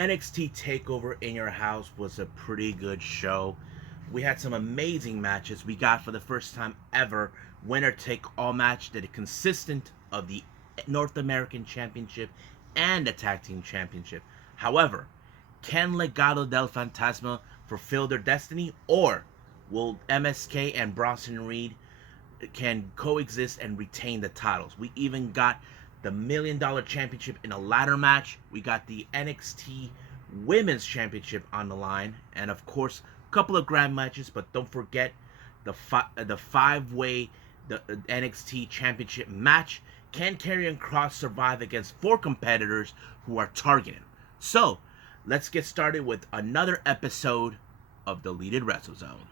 NXT Takeover in your house was a pretty good show. We had some amazing matches. We got for the first time ever winner take all match that is consistent of the North American Championship and the Tag Team Championship. However, can Legado del Fantasma fulfill their destiny, or will MSK and Bronson Reed can coexist and retain the titles? We even got the $1 million championship in a ladder match. We got the NXT Women's Championship on the line, and of course, a couple of grand matches. But don't forget the five-way the NXT Championship match. Can Karrion Kross survive against 4 competitors who are targeted? So, let's get started with another episode of Deleted WrestleZone.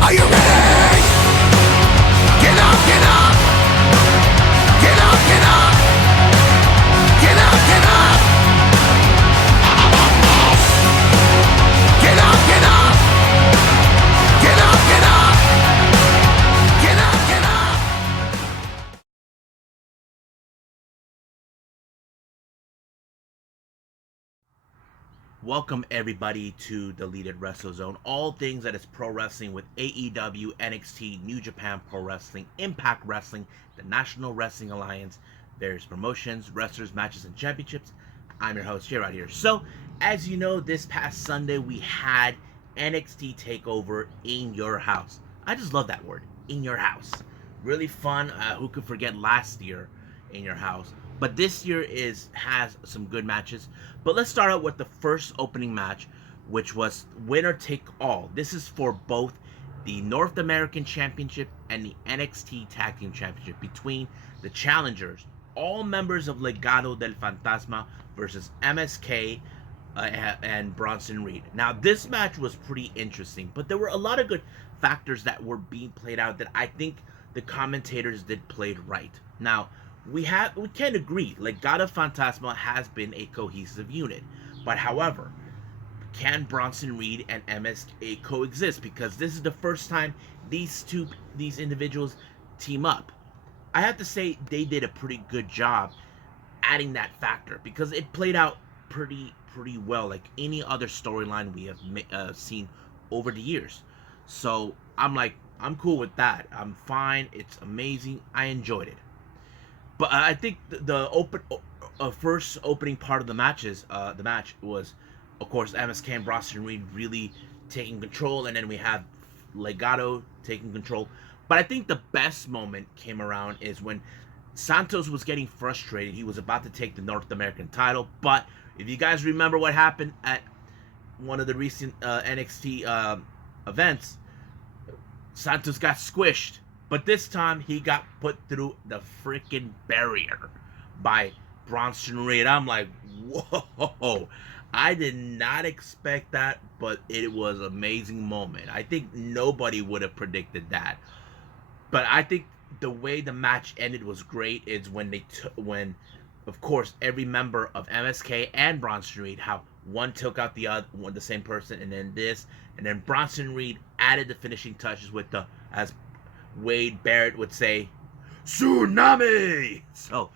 Are you ready? Get up, get up! Get up, get up! Get up, get up! Get up, get up! Get up, get up! Get up, get up! Welcome everybody to Deleted WrestleZone. All things that is pro wrestling with AEW, NXT, New Japan Pro Wrestling, Impact Wrestling, the National Wrestling Alliance, various promotions, wrestlers, matches, and championships. I'm your host, Jay, right here. So, as you know, this past Sunday we had NXT Takeover in your house. I just love that word, in your house. Really fun. Who could forget last year in your house? But this year has some good matches. But let's start out with the first opening match, which was winner take all. This is for both the North American Championship and the NXT Tag Team Championship between the challengers, all members of Legado del Fantasma versus MSK and Bronson Reed. Now, this match was pretty interesting, but there were a lot of good factors that were being played out that I think the commentators did played right. Now, we can agree Legado Fantasma has been a cohesive unit, but however, can Bronson Reed and MSK coexist? Because this is the first time these individuals team up. I have to say they did a pretty good job adding that factor, because it played out pretty well, like any other storyline we have seen over the years. So I'm cool with that. I'm fine. It's amazing. I enjoyed it. But I think the first opening part of the match was, of course, MSK and Bronson Reed really taking control, and then we have Legado taking control. But I think the best moment came around is when Santos was getting frustrated. He was about to take the North American title, but if you guys remember what happened at one of the recent NXT events, Santos got squished. But this time, he got put through the freaking barrier by Bronson Reed. I'm like, whoa. I did not expect that, but it was an amazing moment. I think nobody would have predicted that. But I think the way the match ended was great. Is when, of course, every member of MSK and Bronson Reed, how one took out the same person, and then Bronson Reed added the finishing touches with as Wade Barrett would say, tsunami. So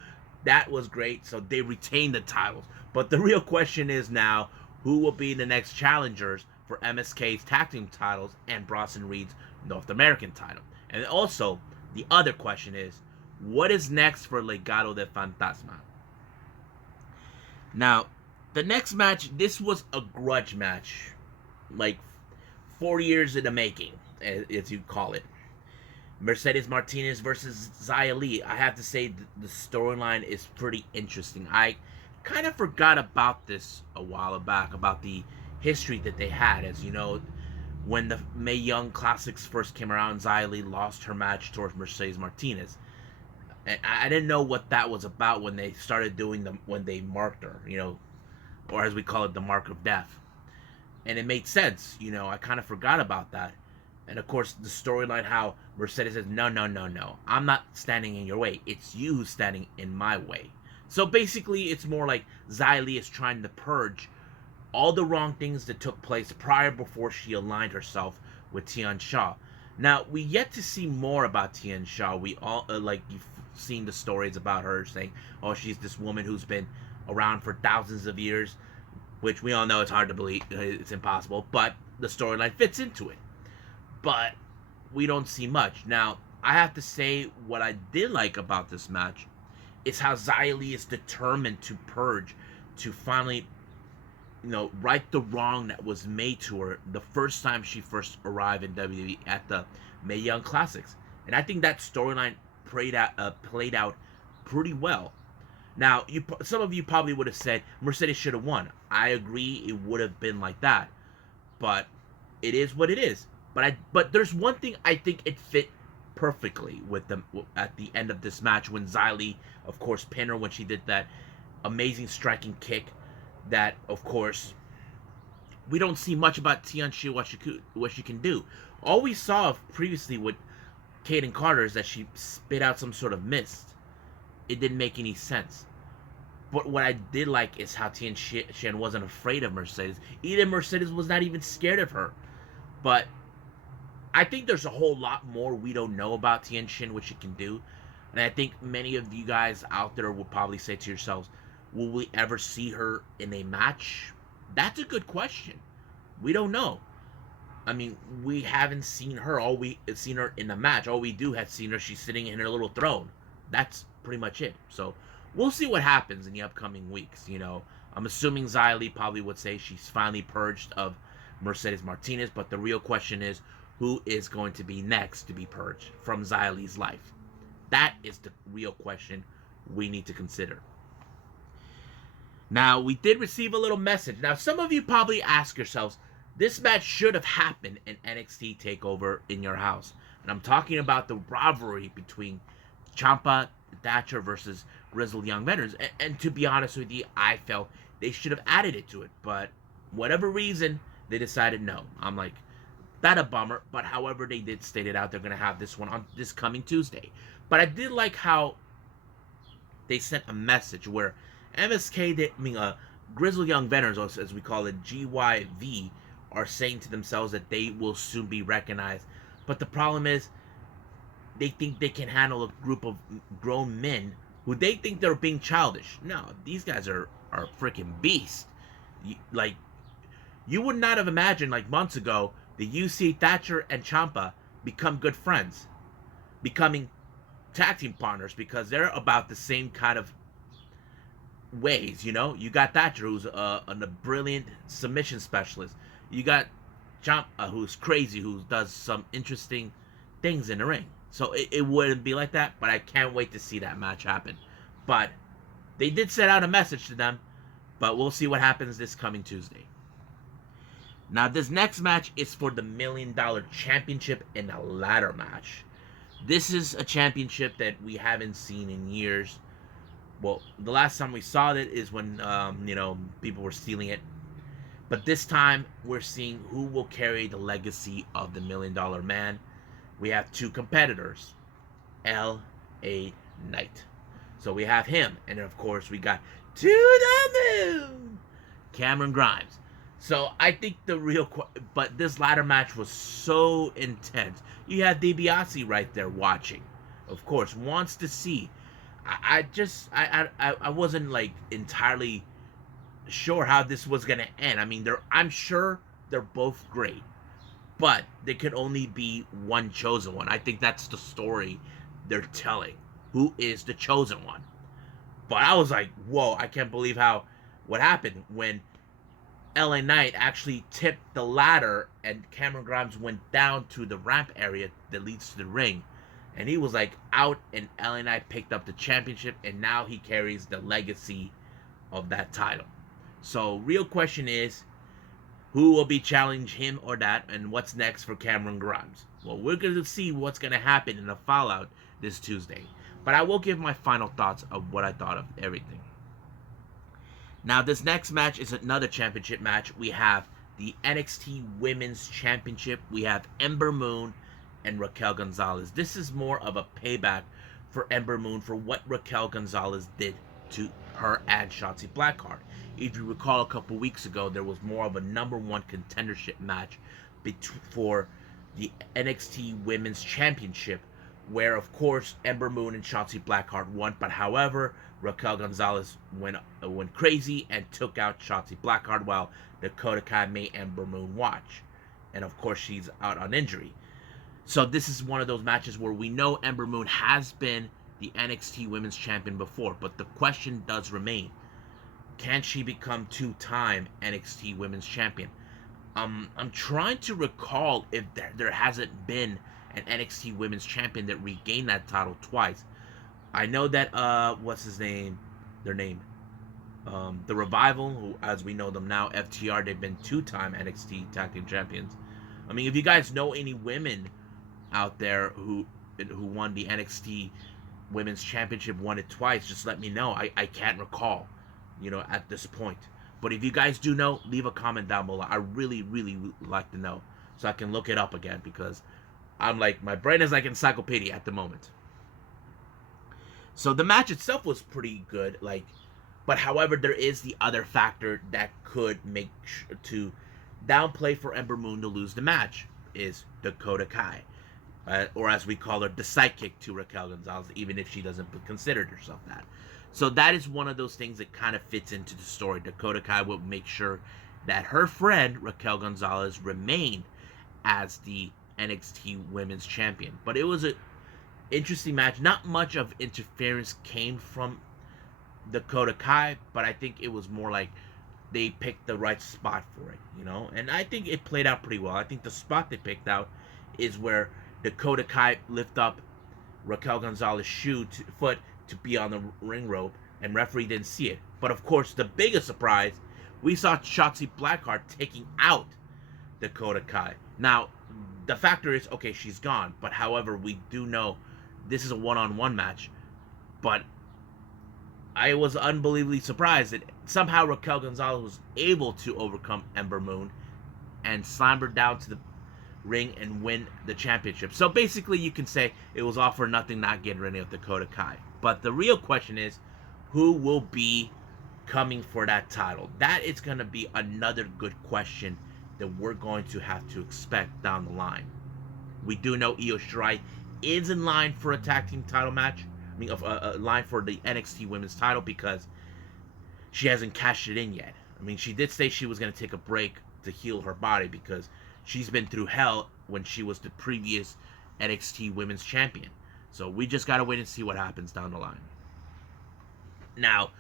that was great. So they retained the titles. But the real question is now, who will be the next challengers for MSK's tag team titles and Bronson Reed's North American title? And also, the other question is, what is next for Legado del Fantasma? Now, the next match, this was a grudge match, like 4 years in the making, as you call it. Mercedes Martinez versus Xia Li. I have to say the storyline is pretty interesting. I kind of forgot about this a while back, about the history that they had. As you know, when the Mae Young Classics first came around, Xia Li lost her match towards Mercedes Martinez. And I didn't know what that was about when they started doing when they marked her, or as we call it, the mark of death. And it made sense, I kind of forgot about that. And of course, the storyline how Mercedes says, no, I'm not standing in your way. It's you who's standing in my way. So basically, it's more like Xia Li is trying to purge all the wrong things that took place before she aligned herself with Tian Sha. Now, we yet to see more about Tian Sha. We all, like, you've seen the stories about her saying, oh, she's this woman who's been around for thousands of years, which we all know it's hard to believe, it's impossible, but the storyline fits into it. But we don't see much. Now, I have to say, what I did like about this match is how Xia Li is determined to purge, to finally, right the wrong that was made to her the first time she first arrived in WWE at the Mae Young Classics. And I think that storyline played out pretty well. Now, some of you probably would have said Mercedes should have won. I agree, it would have been like that, but it is what it is. But there's one thing I think it fit perfectly with them at the end of this match when Xia Li, of course, pinned her when she did that amazing striking kick. That, of course, we don't see much about Tian Shi, what she can do. All we saw previously with Kaden Carter is that she spit out some sort of mist. It didn't make any sense. But what I did like is how Tian Shan wasn't afraid of Mercedes. Even Mercedes was not even scared of her. But I think there's a whole lot more we don't know about Tian Shan, what she can do. And I think many of you guys out there will probably say to yourselves, will we ever see her in a match? That's a good question. We don't know. I mean, we haven't seen her. All we seen her in the match. All we do have seen her. She's sitting in her little throne. That's pretty much it. So we'll see what happens in the upcoming weeks. I'm assuming Xia Li probably would say she's finally purged of Mercedes Martinez. But the real question is, who is going to be next to be purged from Xia Li's life? That is the real question we need to consider. Now, we did receive a little message. Now, some of you probably ask yourselves, this match should have happened in NXT TakeOver in your house. And I'm talking about the rivalry between Ciampa Thatcher versus Grizzled Young Veterans. And to be honest with you, I felt they should have added it to it. But whatever reason, they decided no. I'm like, that a bummer. But however, they did state it out. They're going to have this one on this coming Tuesday. But I did like how they sent a message where Grizzled Young Veterans, as we call it, GYV, are saying to themselves that they will soon be recognized. But the problem is, they think they can handle a group of grown men who they think they're being childish. No, these guys are freaking beasts. You would not have imagined, like months ago, that you see Thatcher and Ciampa become good friends, becoming tag team partners, because they're about the same kind of ways. You got Thatcher, who's a brilliant submission specialist. You got Ciampa, who's crazy, who does some interesting things in the ring. So it wouldn't be like that, but I can't wait to see that match happen. But they did send out a message to them, but we'll see what happens this coming Tuesday. Now, this next match is for the $1 Million Championship in a ladder match. This is a championship that we haven't seen in years. Well, the last time we saw it is when, people were stealing it. But this time, we're seeing who will carry the legacy of the $1 Million Man. We have two competitors, L.A. Knight. So we have him. And then, of course, we got to the moon, Cameron Grimes. So I think but this ladder match was so intense. You have DiBiase right there watching. Of course, wants to see. I wasn't like entirely sure how this was gonna end. I mean, I'm sure they're both great, but there could only be one chosen one. I think that's the story they're telling. Who is the chosen one? But I was like, whoa! I can't believe what happened when LA Knight actually tipped the ladder and Cameron Grimes went down to the ramp area that leads to the ring. And he was like out, and LA Knight picked up the championship, and now he carries the legacy of that title. So, real question is, who will be challenging him or that, and what's next for Cameron Grimes? Well, we're going to see what's going to happen in the Fallout this Tuesday. But I will give my final thoughts of what I thought of everything. Now, this next match is another championship match. We have the NXT Women's Championship. We have Ember Moon and Raquel Gonzalez. This is more of a payback for Ember Moon for what Raquel Gonzalez did to her and Shotzi Blackheart. If you recall, a couple weeks ago, there was more of a number one contendership match for the NXT Women's Championship, where of course Ember Moon and Shotzi Blackheart won, but however Raquel Gonzalez went crazy and took out Shotzi Blackheart while Dakota Kai made Ember Moon watch, and of course she's out on injury. So this is one of those matches where we know Ember Moon has been the NXT Women's Champion before, but the question does remain: can she become two-time NXT Women's Champion? I'm trying to recall if there hasn't been an NXT Women's Champion that regained that title twice. I know that what's his name? Their name, the Revival, who as we know them now, FTR, they've been two-time NXT Tag Team Champions. I mean, if you guys know any women out there who won the NXT Women's Championship, won it twice, just let me know. I can't recall, at this point. But if you guys do know, leave a comment down below. I really, really would like to know so I can look it up again, because I'm like, my brain is like encyclopedia at the moment. So the match itself was pretty good, but however, there is the other factor that could make to downplay for Ember Moon to lose the match is Dakota Kai. Or as we call her, the sidekick to Raquel Gonzalez, even if she doesn't consider herself that. So that is one of those things that kind of fits into the story. Dakota Kai will make sure that her friend, Raquel Gonzalez, remained as the NXT Women's Champion. But it was an interesting match. Not much of interference came from Dakota Kai, but I think it was more like they picked the right spot for it, And I think it played out pretty well. I think the spot they picked out is where Dakota Kai lift up Raquel Gonzalez's foot to be on the ring rope, and referee didn't see it. But of course, the biggest surprise, we saw Shotzi Blackheart taking out Dakota Kai. Now, the factor is, okay, she's gone, but however, we do know this is a one-on-one match, but I was unbelievably surprised that somehow Raquel Gonzalez was able to overcome Ember Moon and slam her down to the ring and win the championship. So basically, you can say it was all for nothing not getting rid of Dakota Kai. But the real question is, who will be coming for that title? That is going to be another good question that we're going to have to expect down the line. We do know Io Shirai is in line for a tag team title match. I mean, a line for the NXT Women's title, because she hasn't cashed it in yet. I mean, she did say she was going to take a break to heal her body, because she's been through hell when she was the previous NXT Women's Champion. So we just got to wait and see what happens down the line. Now,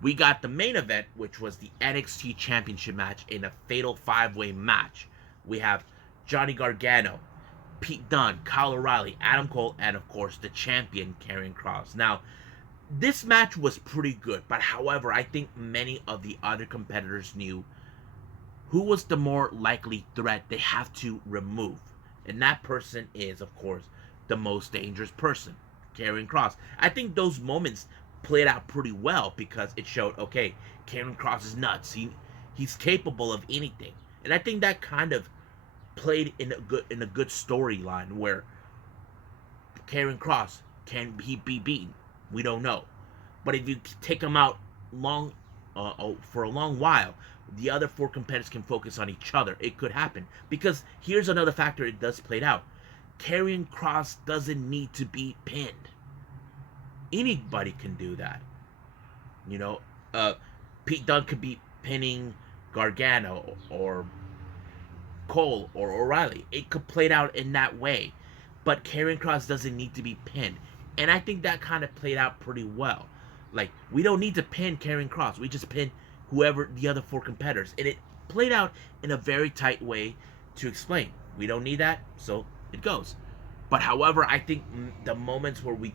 we got the main event, which was the NXT Championship match in a fatal 5-way match. We have Johnny Gargano, Pete Dunne, Kyle O'Reilly, Adam Cole, and of course the champion, Karrion Kross. Now, this match was pretty good, but however, I think many of the other competitors knew who was the more likely threat they have to remove. And that person is, of course, the most dangerous person, Karrion Kross. I think those moments played out pretty well, because it showed, okay, Karrion Kross is nuts. He's capable of anything. And I think that kind of played in a good storyline, where Karrion Kross, can he be beaten? We don't know. But if you take him out for a long while, the other 4 competitors can focus on each other. It could happen. Because here's another factor it does play out. Karrion Kross doesn't need to be pinned. Anybody can do that. Pete Dunne could be pinning Gargano or Cole or O'Reilly. It could play out in that way. But Karrion Kross doesn't need to be pinned. And I think that kind of played out pretty well. Like, we don't need to pin Karrion Kross. We just pin whoever the other 4 competitors. And it played out in a very tight way to explain. We don't need that, so it goes. But however, I think the moments where we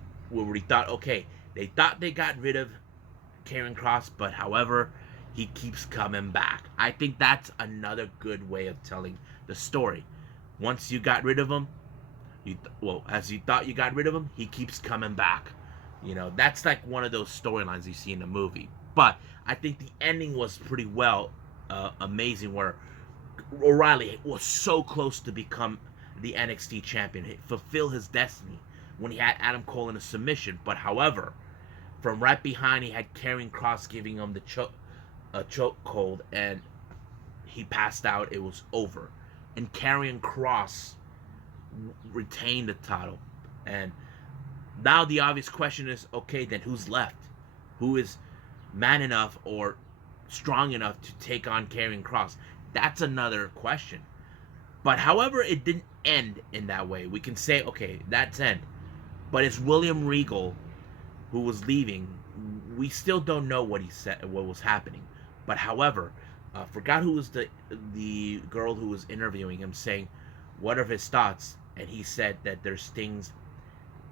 thought, okay, they thought they got rid of Karrion Kross, but however, he keeps coming back. I think that's another good way of telling the story. Once you got rid of him, as you thought you got rid of him, he keeps coming back. That's like one of those storylines you see in a movie. But I think the ending was pretty amazing, where O'Reilly was so close to become the NXT champion, fulfill his destiny, when he had Adam Cole in a submission. But however, from right behind, he had Karrion Kross giving him the chokehold, and he passed out. It was over. And Karrion Kross retain the title. And now the obvious question is, okay, then who's left? Who is man enough or strong enough to take on Karrion Kross? That's another question. But however, it didn't end in that way. We can say, okay, that's end. But it's William Regal who was leaving. We still don't know what he said, what was happening. But however, forgot who was the girl who was interviewing him, saying what are his thoughts, and he said that there's things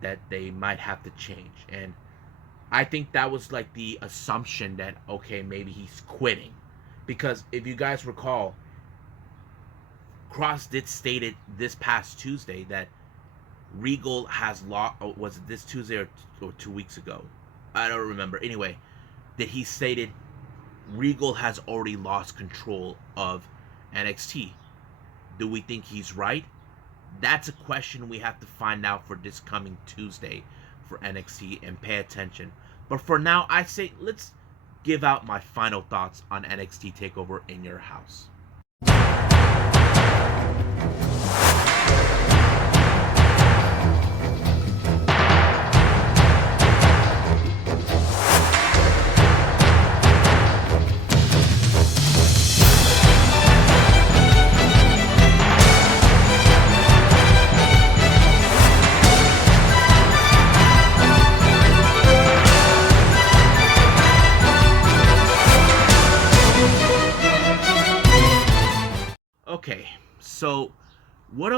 that they might have to change. And I think that was like the assumption that, okay, maybe he's quitting, because if you guys recall, Cross did state it this past Tuesday that Regal has lost. Was it this Tuesday or 2 weeks ago? I don't remember. Anyway, that he stated Regal has already lost control of NXT. Do we think he's right? That's a question we have to find out for this coming Tuesday for NXT, and pay attention. But for now, I say let's give out my final thoughts on NXT Takeover in your house. Okay, so what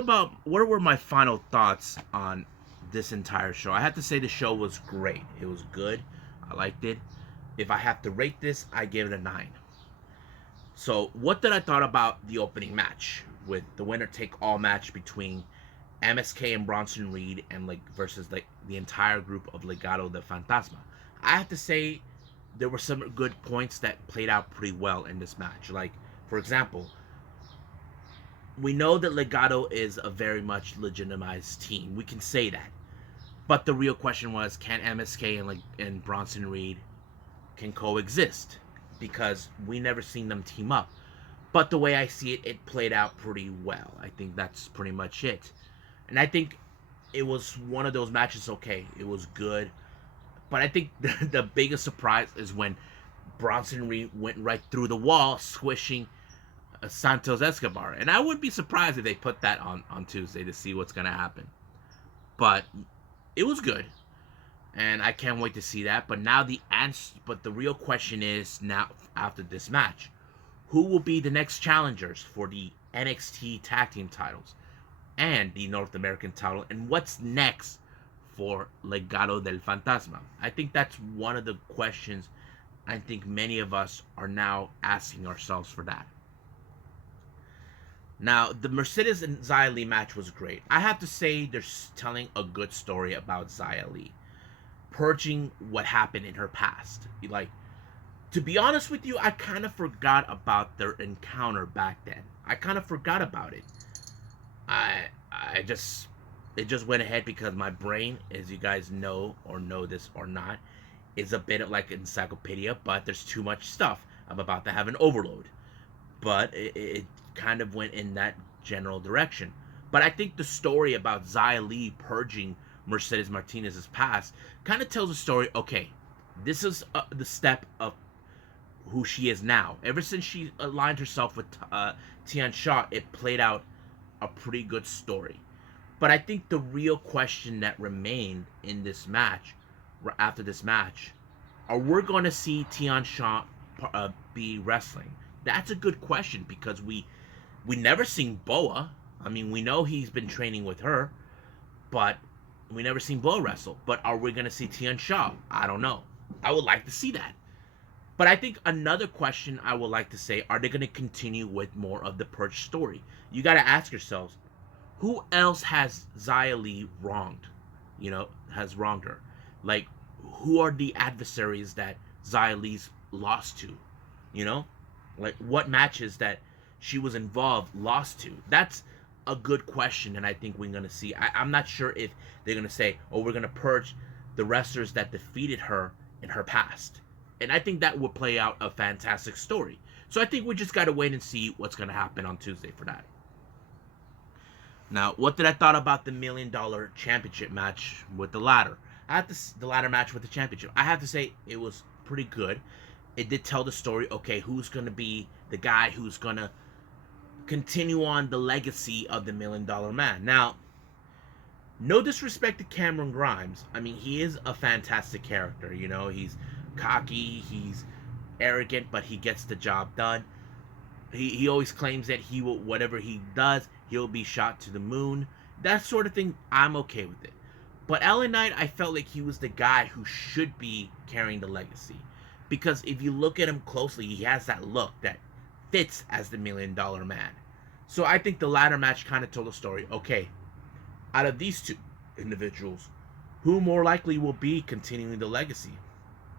were my final thoughts on this entire show? I have to say the show was great. It was good. I liked it. If I have to rate this, I give it a 9. So, what did I thought about the opening match with the winner take all match between MSK and Bronson Reed, and like versus like the entire group of Legado del Fantasma? I have to say there were some good points that played out pretty well in this match. Like, for example, we know that Legado is a very much legitimized team. We can say that. But the real question was, can MSK and Bronson Reed can coexist? Because we never seen them team up. But the way I see it, it played out pretty well. I think that's pretty much it. And I think it was one of those matches, okay, it was good. But I think the biggest surprise is when Bronson Reed went right through the wall, squishing Santos Escobar. And I wouldn't be surprised if they put that on Tuesday to see what's going to happen. But it was good. And I can't wait to see that. But now the real question is, now after this match, who will be the next challengers for the NXT Tag Team titles and the North American title? And what's next for Legado del Fantasma? I think that's one of the questions I think many of us are now asking ourselves for that. Now, the Mercedes and Xia Li match was great. I have to say, they're telling a good story about Xia Li, purging what happened in her past. Like, to be honest with you, I kind of forgot about their encounter back then. I kind of forgot about it. I just it just went ahead because my brain, as you guys know or know this or not, is a bit of like encyclopedia. But there's too much stuff. I'm about to have an overload. But it kind of went in that general direction. But I think the story about Xia Li purging Mercedes Martinez's past kind of tells a story. Okay, this is the step of who she is now. Ever since she aligned herself with Tian Sha, it played out a pretty good story. But I think the real question that remained in this match, after this match, are we going to see Tian Sha be wrestling? That's a good question, because we never seen Boa. I mean, we know he's been training with her, but we never seen Boa wrestle. But are we gonna see Tian Sha? I don't know. I would like to see that. But I think another question I would like to say: are they gonna continue with more of the Purge story? You got to ask yourselves, who else has Xia Li wronged? Has wronged her. Like, who are the adversaries that Xia Li's lost to? You know, like what matches that she was involved lost to? That's a good question, and I think we're gonna see. I'm not sure if they're gonna say, "Oh, we're gonna purge the wrestlers that defeated her in her past," and I think that would play out a fantastic story. So I think we just gotta wait and see what's gonna happen on Tuesday for that. Now, what did I thought about the $1 million championship match with the ladder? The ladder match with the championship. I have to say it was pretty good. It did tell the story. Okay, who's gonna be the guy who's gonna continue on the legacy of the $1 million man? Now, no disrespect to Cameron Grimes. I mean, he is a fantastic character. You know, he's cocky, he's arrogant, but he gets the job done. He always claims that he will, whatever he does, he'll be shot to the moon. That sort of thing, I'm okay with it. But LA Knight, I felt like he was the guy who should be carrying the legacy. Because if you look at him closely, he has that look that fits as the $1 million man. So I think the ladder match kind of told the story. Okay, out of these two individuals, who more likely will be continuing the legacy?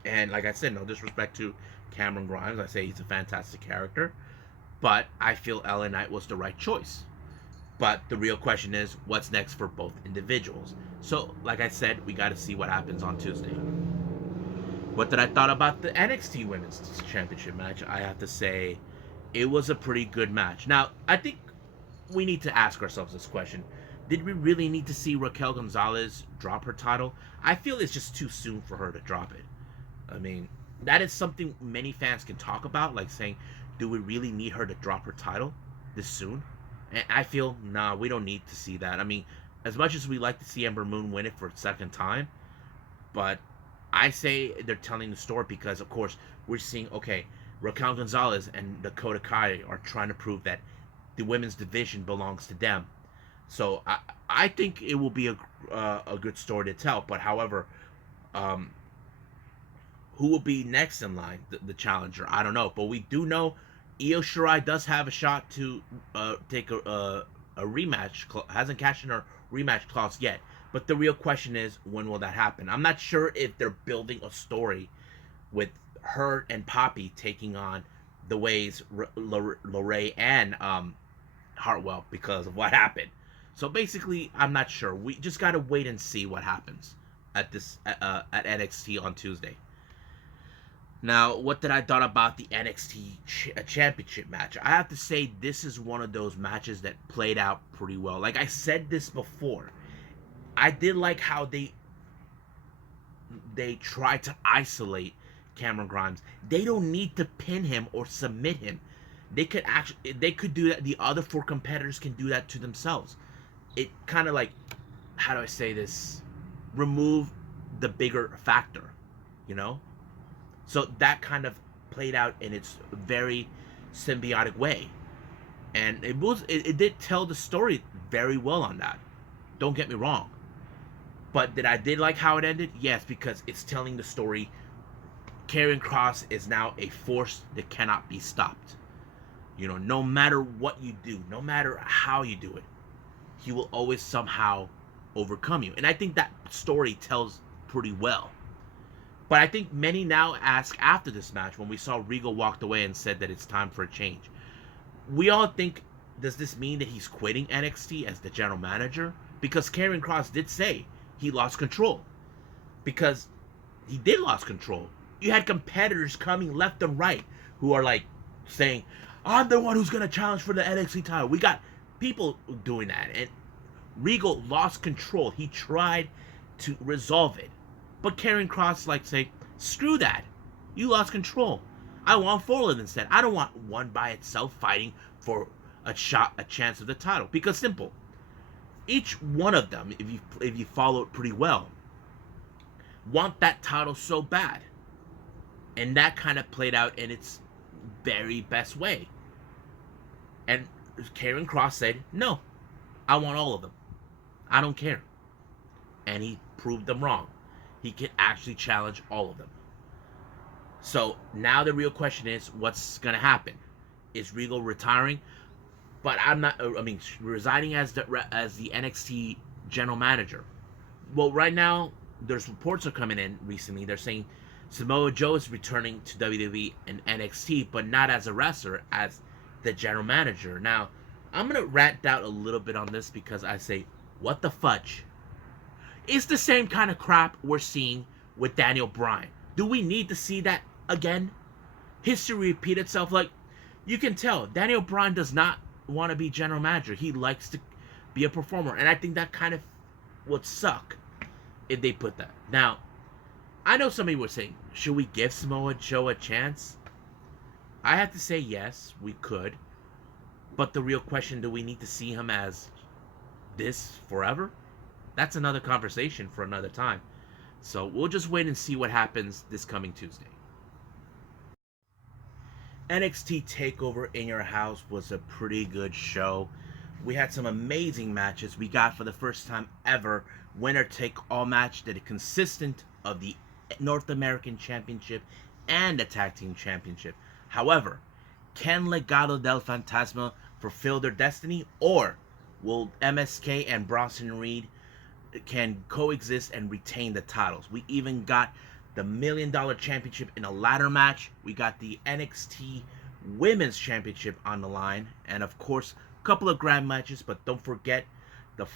And like I said, no disrespect to Cameron Grimes. I say he's a fantastic character. But I feel LA Knight was the right choice. But the real question is, what's next for both individuals? So, like I said, we got to see what happens on Tuesday. What did I thought about the NXT Women's Championship match? I have to say, it was a pretty good match. Now, I think we need to ask ourselves this question. Did we really need to see Raquel Gonzalez drop her title? I feel it's just too soon for her to drop it. I mean, that is something many fans can talk about, like saying, do we really need her to drop her title this soon? And I feel, nah, we don't need to see that. I mean, as much as we like to see Ember Moon win it for a second time, but I say they're telling the story because, of course, we're seeing, okay, Raquel Gonzalez and Dakota Kai are trying to prove that the women's division belongs to them. So I think it will be a good story to tell. But however, who will be next in line, the challenger? I don't know. But we do know Io Shirai does have a shot to take a rematch. Hasn't cashed in her rematch clause yet. But the real question is, when will that happen? I'm not sure if they're building a story with her and Poppy taking on the Ways, Lorray, and Hartwell because of what happened. So basically, I'm not sure. We just gotta wait and see what happens at at NXT on Tuesday. Now, what did I thought about the NXT Championship match? I have to say this is one of those matches that played out pretty well. Like I said this before, I did like how they tried to isolate Cameron Grimes. They don't need to pin him or submit him. They could do that. The other four competitors can do that to themselves. It kind of like, how do I say this? Remove the bigger factor, you know? So that kind of played out in its very symbiotic way. And it did tell the story very well on that. Don't get me wrong. But did I like how it ended? Yes, because it's telling the story. Karrion Kross is now a force that cannot be stopped. You know, no matter what you do, no matter how you do it, he will always somehow overcome you. And I think that story tells pretty well. But I think many now ask after this match, when we saw Regal walked away and said that it's time for a change. We all think, does this mean that he's quitting NXT as the general manager? Because Karrion Kross did say he lost control. Because he did lose control. You had competitors coming left and right who are like saying, I'm the one who's going to challenge for the NXT title. We got people doing that. And Regal lost control. He tried to resolve it. But Karrion Kross like say, screw that. You lost control. I want four of them instead. I don't want one by itself fighting for a chance of the title. Because simple. Each one of them, if you follow it pretty well, want that title so bad. And that kind of played out in its very best way. And Karrion Kross said, no, I want all of them. I don't care. And he proved them wrong. He can actually challenge all of them. So now the real question is, what's going to happen? Is Regal retiring? But resigning as the NXT general manager. Well, right now, there's reports are coming in recently. They're saying Samoa Joe is returning to WWE and NXT, but not as a wrestler, as the general manager. Now, I'm going to rant out a little bit on this because I say, what the fudge? It's the same kind of crap we're seeing with Daniel Bryan. Do we need to see that again? History repeat itself. Like, you can tell Daniel Bryan does not want to be general manager. He likes to be a performer. And I think that kind of would suck if they put that. Now, I know some people were saying, should we give Samoa Joe a chance? I have to say yes, we could. But the real question, do we need to see him as this forever? That's another conversation for another time. So we'll just wait and see what happens this coming Tuesday. NXT Takeover in Your House was a pretty good show. We had some amazing matches. We got, for the first time ever, winner take all match that is consistent of the North American Championship and the Tag Team Championship. However, can Legado del Fantasma fulfill their destiny, or will MSK and Bronson Reed can coexist and retain the titles? We even got the $1 Million Championship in a ladder match. We got the NXT Women's Championship on the line, and of course, a couple of grand matches. But don't forget the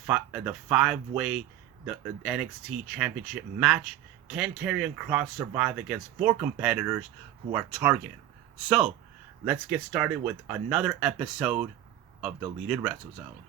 five-way the NXT Championship match. Can Karrion Kross survive against 4 competitors who are targeted? So, let's get started with another episode of Deleted WrestleZone.